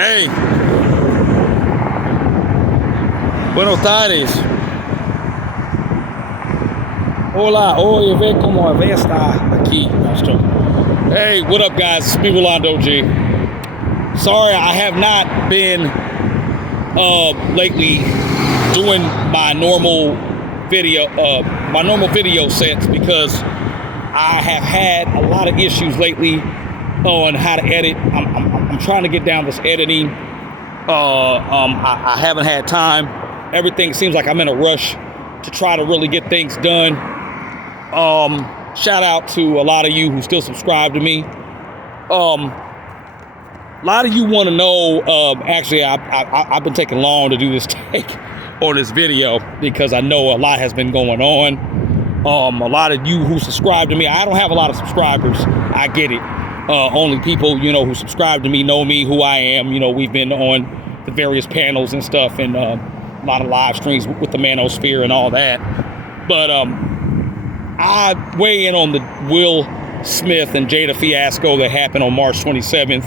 Hey, buenos tardes. Hola, hoy ve como está aquí. Hey, what up, guys? It's me, Rolando G. Sorry, I have not been lately doing my normal video sets because I have had a lot of issues lately on how to edit. I'm trying to get down this editing. I haven't had time. Everything seems like I'm in a rush to try to really get things done. Shout out to a lot of you who still subscribe to me. A lot of you want to know, actually, I've been taking long to do this take on this video because I know a lot has been going on. A lot of you who subscribe to me, I don't have a lot of subscribers. I get it. Only people, who subscribe to me know me, who I am. We've been on the various panels and stuff and a lot of live streams with the Manosphere and all that. But I weigh in on the Will Smith and Jada fiasco that happened on March 27th.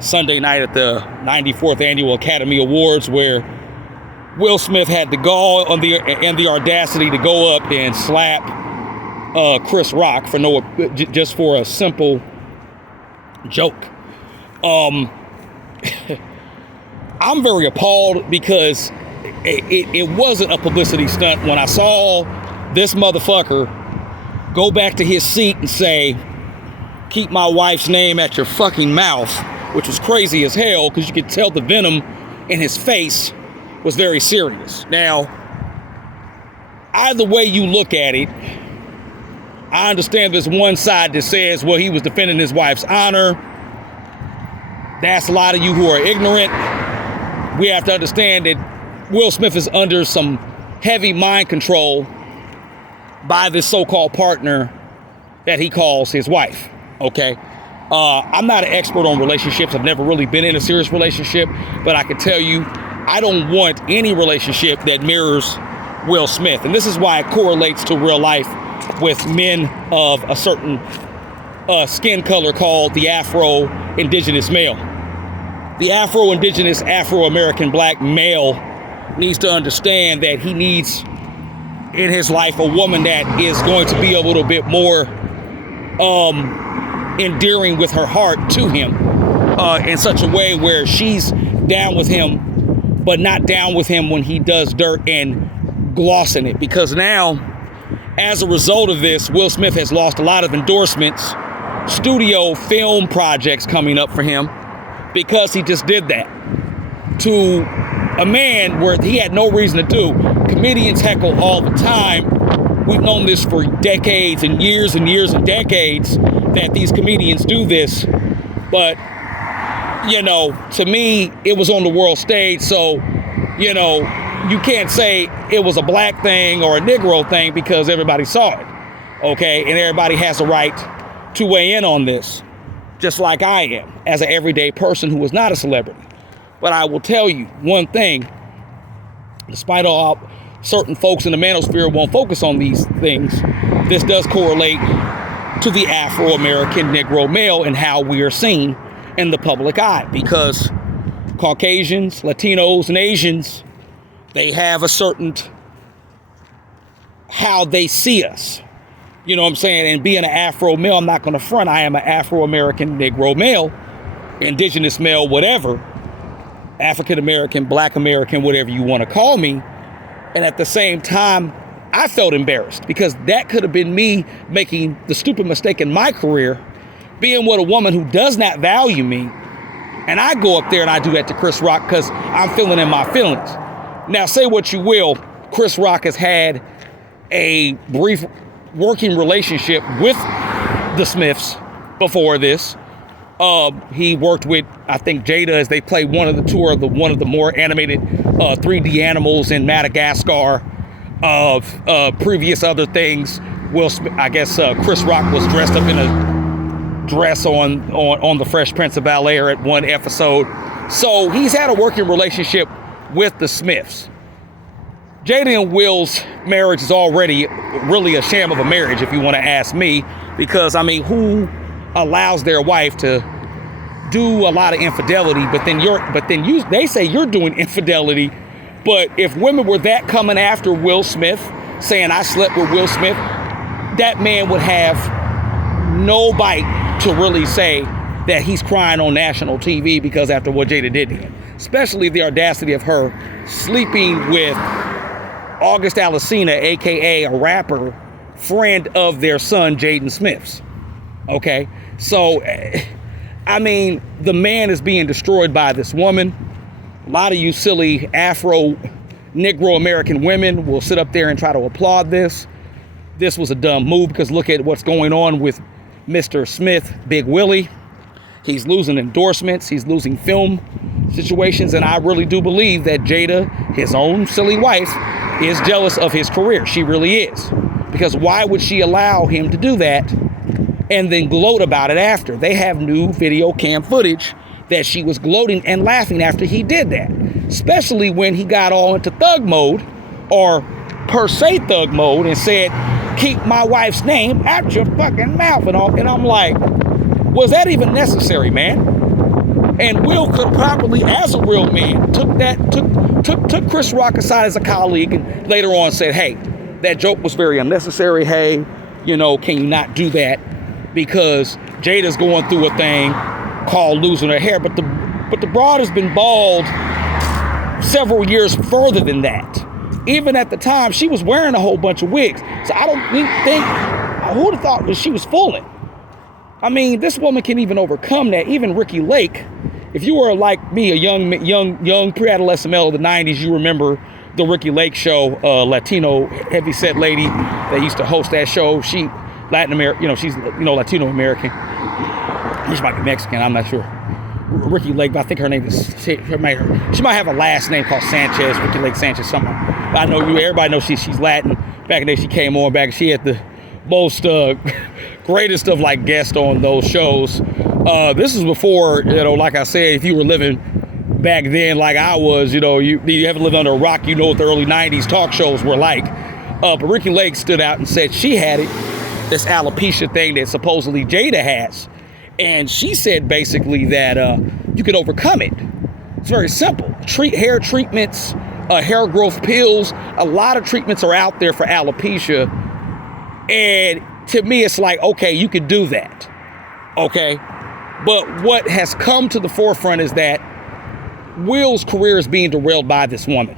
Sunday night at the 94th Annual Academy Awards, where Will Smith had the gall and the audacity to go up and slap Chris Rock just for a simple joke. I'm very appalled because it wasn't a publicity stunt when I saw this motherfucker go back to his seat and say, "Keep my wife's name at your fucking mouth," which was crazy as hell because you could tell the venom in his face was very serious. Now, either way you look at it, I understand there's one side that says, well, he was defending his wife's honor. That's a lot of you who are ignorant. We have to understand that Will Smith is under some heavy mind control by this so-called partner that he calls his wife, okay? I'm not an expert on relationships. I've never really been in a serious relationship, but I can tell you, I don't want any relationship that mirrors Will Smith. And this is why it correlates to real life with men of a certain skin color called the Afro-Indigenous male. The Afro-Indigenous, Afro-American black male needs to understand that he needs in his life a woman that is going to be a little bit more endearing with her heart to him in such a way where she's down with him, but not down with him when he does dirt and glossing it. Because now, as a result of this, Will Smith has lost a lot of endorsements, studio film projects coming up for him because he just did that to a man where he had no reason to do. Comedians heckle all the time. We've known this for decades and years and years and decades that these comedians do this. But, to me, it was on the world stage. So, you can't say it was a black thing or a Negro thing because everybody saw it. Okay. And everybody has a right to weigh in on this, just like I am as an everyday person who is not a celebrity. But I will tell you one thing, despite all certain folks in the manosphere won't focus on these things, this does correlate to the Afro-American Negro male and how we are seen in the public eye, because Caucasians, Latinos, and Asians, they have a certain how they see us. You know what I'm saying? And being an Afro male, I'm not going to front. I am an Afro-American Negro male, Indigenous male, whatever, African-American, Black American, whatever you want to call me. And at the same time, I felt embarrassed because that could have been me making the stupid mistake in my career, being with a woman who does not value me. And I go up there and I do that to Chris Rock because I'm feeling in my feelings. Now, say what you will, Chris Rock has had a brief working relationship with the Smiths before this. He worked with, I think, Jada as they played one of the more animated 3D animals in Madagascar. Previous other things, Will Smith, I guess Chris Rock was dressed up in a dress on the Fresh Prince of Bel-Air at one episode. So he's had a working relationship with the Smiths. Jada and Will's marriage is already really a sham of a marriage, if you want to ask me, because, who allows their wife to do a lot of infidelity, but then they say you're doing infidelity. But if women were that coming after Will Smith, saying I slept with Will Smith, that man would have no bite to really say that he's crying on national TV because after what Jada did to him. Especially the audacity of her sleeping with August Alsina, aka a rapper, friend of their son, Jaden Smith's. Okay, so I mean, the man is being destroyed by this woman. A lot of you silly Afro Negro American women will sit up there and try to applaud this. This was a dumb move because look at what's going on with Mr. Smith, Big Willie. He's losing endorsements. He's losing film situations. And I really do believe that Jada, his own silly wife, is jealous of his career. She really is. Because why would she allow him to do that and then gloat about it after? They have new video cam footage that she was gloating and laughing after he did that. Especially when he got all into thug mode, or per se thug mode, and said, keep my wife's name out your fucking mouth and all. And I'm like, was that even necessary, man? And Will could probably, as a real man, took Chris Rock aside as a colleague and later on said, hey, that joke was very unnecessary. Hey, you know, can you not do that? Because Jada's going through a thing called losing her hair. But the broad has been bald several years further than that. Even at the time, she was wearing a whole bunch of wigs. So I don't think, who would have thought that she was fooling? I mean, this woman can even overcome that. Even Ricky Lake, if you were like me, a young pre-adolescent male of the 90s, you remember the Ricky Lake show, Latino heavyset lady that used to host that show. She Latin American, you know, she's, you know, Latino American. She might be Mexican, I'm not sure. Ricky Lake, but I think her name is, she might have a last name called Sanchez, Ricky Lake Sanchez, something. I know everybody knows she's Latin. Back in the day, she came on back, she had the most greatest of like guests on those shows. This is before, you know, like I said, if you were living back then like I was, you know, you haven't lived under a rock, you know what the early 90s talk shows were like. But Ricky Lake stood out and said she had it, this alopecia thing that supposedly Jada has. And she said basically that you could overcome it. It's very simple. Hair treatments, hair growth pills, a lot of treatments are out there for alopecia. And to me, it's like, okay, you could do that. Okay. But what has come to the forefront is that Will's career is being derailed by this woman.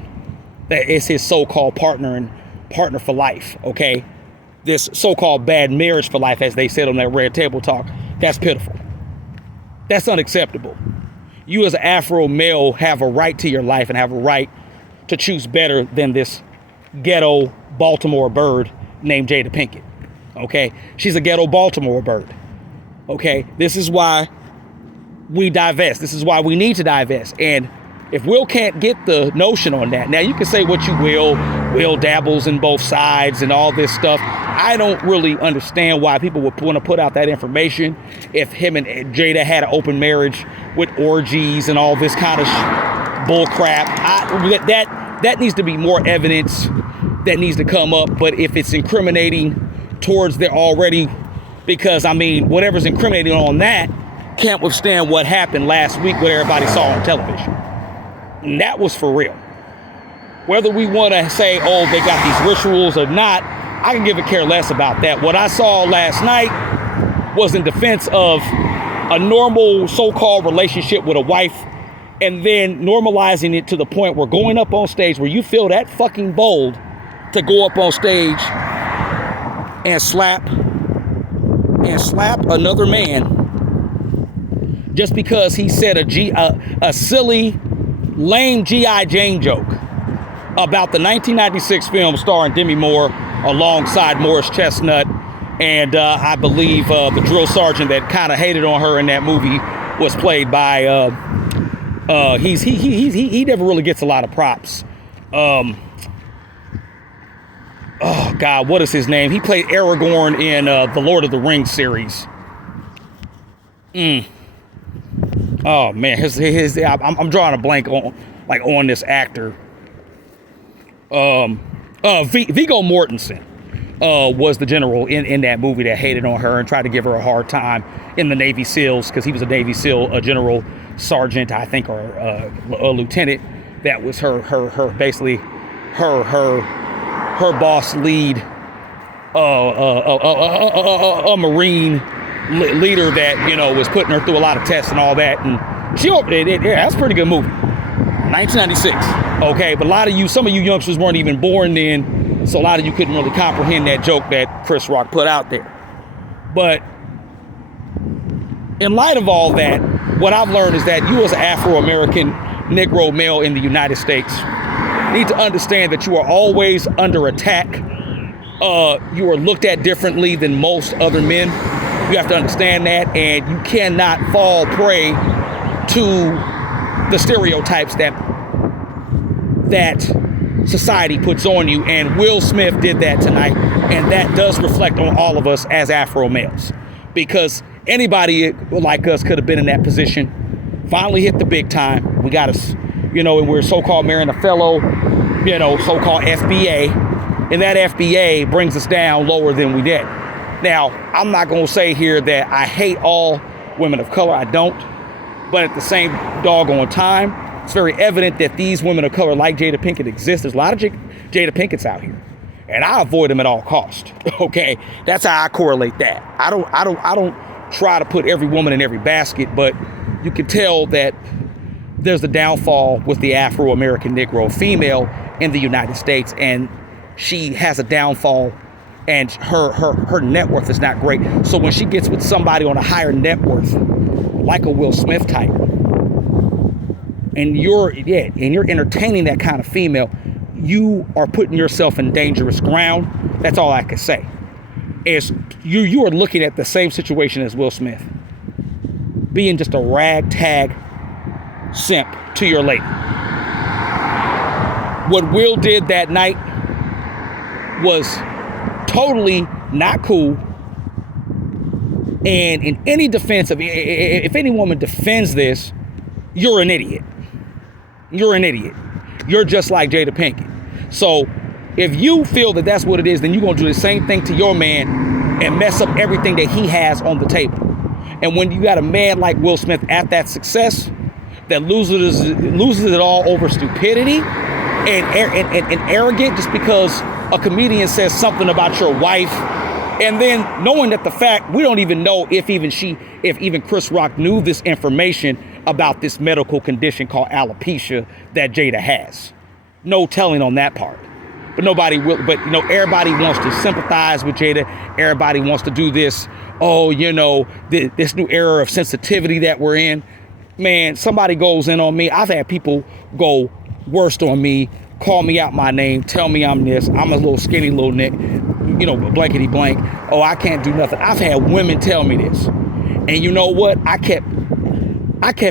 That is his so-called partner and partner for life. Okay. This so-called bad marriage for life, as they said on that Red Table Talk. That's pitiful. That's unacceptable. You as an Afro male have a right to your life and have a right to choose better than this ghetto Baltimore bird named Jada Pinkett. Okay? She's a ghetto Baltimore bird. Okay? This is why we divest. This is why we need to divest. And if Will can't get the notion on that, now you can say what you will. Will dabbles in both sides and all this stuff. I don't really understand why people would want to put out that information if him and Jada had an open marriage with orgies and all this kind of bull crap. That needs to be more evidence that needs to come up. But if it's incriminating towards their already, because I mean, whatever's incriminating on that can't withstand what happened last week, what everybody saw on television. And that was for real. Whether we want to say, oh, they got these rituals or not, I can give a care less about that. What I saw last night was in defense of a normal so-called relationship with a wife, and then normalizing it to the point where going up on stage where you feel that fucking bold to go up on stage and slap another man just because he said a silly, lame G.I. Jane joke about the 1996 film starring Demi Moore alongside Morris Chestnut, and I believe the drill sergeant that kind of hated on her in that movie was played by he never really gets a lot of props. Oh God, what is his name? He played Aragorn in the Lord of the Rings series. Oh man, I'm drawing a blank on this actor. Viggo Mortensen. was the general in that movie that hated on her and tried to give her a hard time in the Navy SEALs, because he was a Navy SEAL, a general sergeant, I think, or a lieutenant. That was her basically her boss lead, a Marine leader that, you know, was putting her through a lot of tests and all that. And she opened it. Yeah, that's a pretty good movie. 1996. Okay, but some of you youngsters weren't even born then, so a lot of you couldn't really comprehend that joke that Chris Rock put out there. But in light of all that, what I've learned is that you, as an Afro-American Negro male in the United States, need to understand that you are always under attack. You are looked at differently than most other men. You have to understand that, and you cannot fall prey to the stereotypes that society puts on you. And Will Smith did that tonight, and that does reflect on all of us as Afro males, because anybody like us could have been in that position, finally hit the big time. We got us, you know, and we're so-called marrying a fellow, you know, so-called FBA, and that FBA brings us down lower than we did. Now, I'm not going to say here that I hate all women of color. I don't. But at the same doggone time, it's very evident that these women of color like Jada Pinkett exist. There's a lot of Jada Pinkett's out here, and I avoid them at all costs. Okay, that's how I correlate that. I don't try to put every woman in every basket, but you can tell that there's a downfall with the Afro-American Negro female in the United States, and she has a downfall, and her net worth is not great. So when she gets with somebody on a higher net worth, like a Will Smith type, and you're entertaining that kind of female, you are putting yourself in dangerous ground. That's all I can say. Is you are looking at the same situation as Will Smith, being just a ragtag simp to your lady. What Will did that night was totally not cool. And in any defense of, if any woman defends this, you're an idiot. You're an idiot. You're just like Jada Pinkett. So if you feel that that's what it is, then you're going to do the same thing to your man and mess up everything that he has on the table. And when you got a man like Will Smith at that success, that loses it all over stupidity and arrogant, just because a comedian says something about your wife, and then knowing that the fact, we don't even know if even Chris Rock knew this information about this medical condition called alopecia that Jada has. No telling on that part. But nobody will, but you know, everybody wants to sympathize with Jada. Everybody wants to do this, oh, you know, this new era of sensitivity that we're in. Man, somebody goes in on me. I've had people go worst on me, call me out my name, tell me I'm this, I'm a little skinny little Nick, you know, blankety blank. Oh, I can't do nothing. I've had women tell me this. And you know what? I kept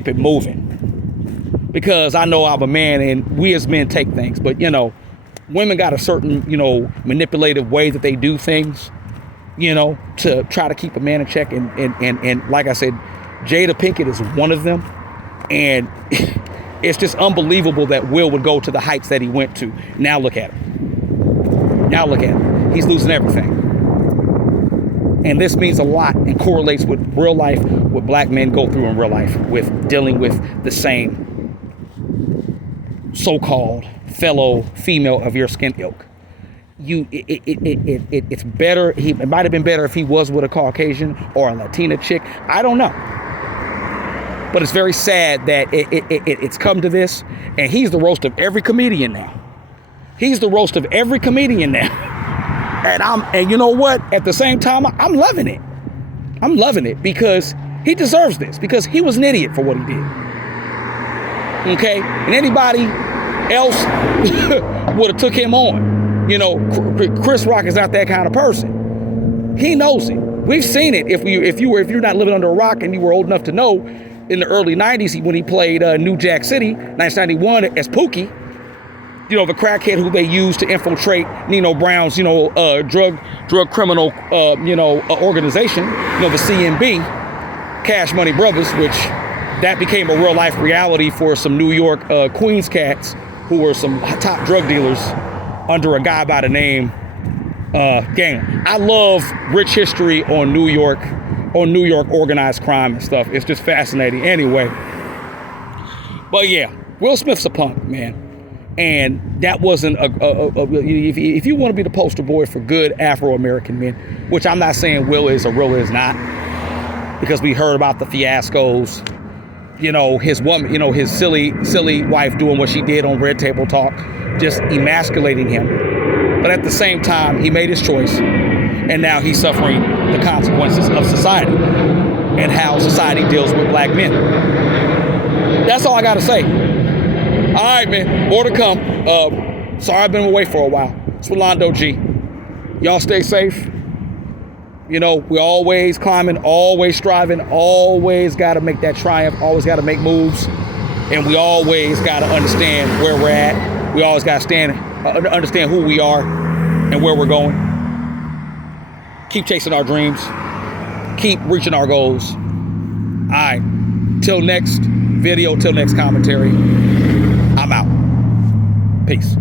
it moving, because I know I'm a man and we as men take things. But, you know, women got a certain, you know, manipulative way that they do things, you know, to try to keep a man in check. And like I said, Jada Pinkett is one of them. And it's just unbelievable that Will would go to the heights that he went to. Now look at him. Now look at him. He's losing everything. And this means a lot and correlates with real life, what black men go through in real life with dealing with the same so-called fellow female of your skin ilk. It's better. It might have been better if he was with a Caucasian or a Latina chick. I don't know. But it's very sad that it's come to this, and he's the roast of every comedian now. He's the roast of every comedian now. And you know what? At the same time, I'm loving it. I'm loving it because he deserves this, because he was an idiot for what he did. Okay? And anybody else would have took him on. You know, Chris Rock is not that kind of person. He knows it. We've seen it. If you're not living under a rock and you were old enough to know, in the early 90s, when he played New Jack City, 1991, as Pookie, you know, the crackhead who they used to infiltrate Nino Brown's, you know, drug criminal, organization, you know, the CMB, Cash Money Brothers, which that became a real life reality for some New York Queens cats who were some top drug dealers under a guy by the name Gang, I love rich history on New York organized crime and stuff. It's just fascinating. Anyway, but yeah, Will Smith's a punk, man. And that wasn't if you want to be the poster boy for good Afro-American men, which I'm not saying Will is or Will is not, because we heard about the fiascos, his woman, his silly wife doing what she did on Red Table Talk, just emasculating him. But at the same time, he made his choice, and now he's suffering the consequences of society and how society deals with black men. That's all I got to say. All right, man. More to come. Sorry I've been away for a while. It's Rolando G. Y'all stay safe. We always climbing, always striving, always got to make that triumph, always got to make moves. And we always got to understand where we're at. We always got to understand who we are and where we're going. Keep chasing our dreams. Keep reaching our goals. All right. Till next video, till next commentary. I'm out. Peace.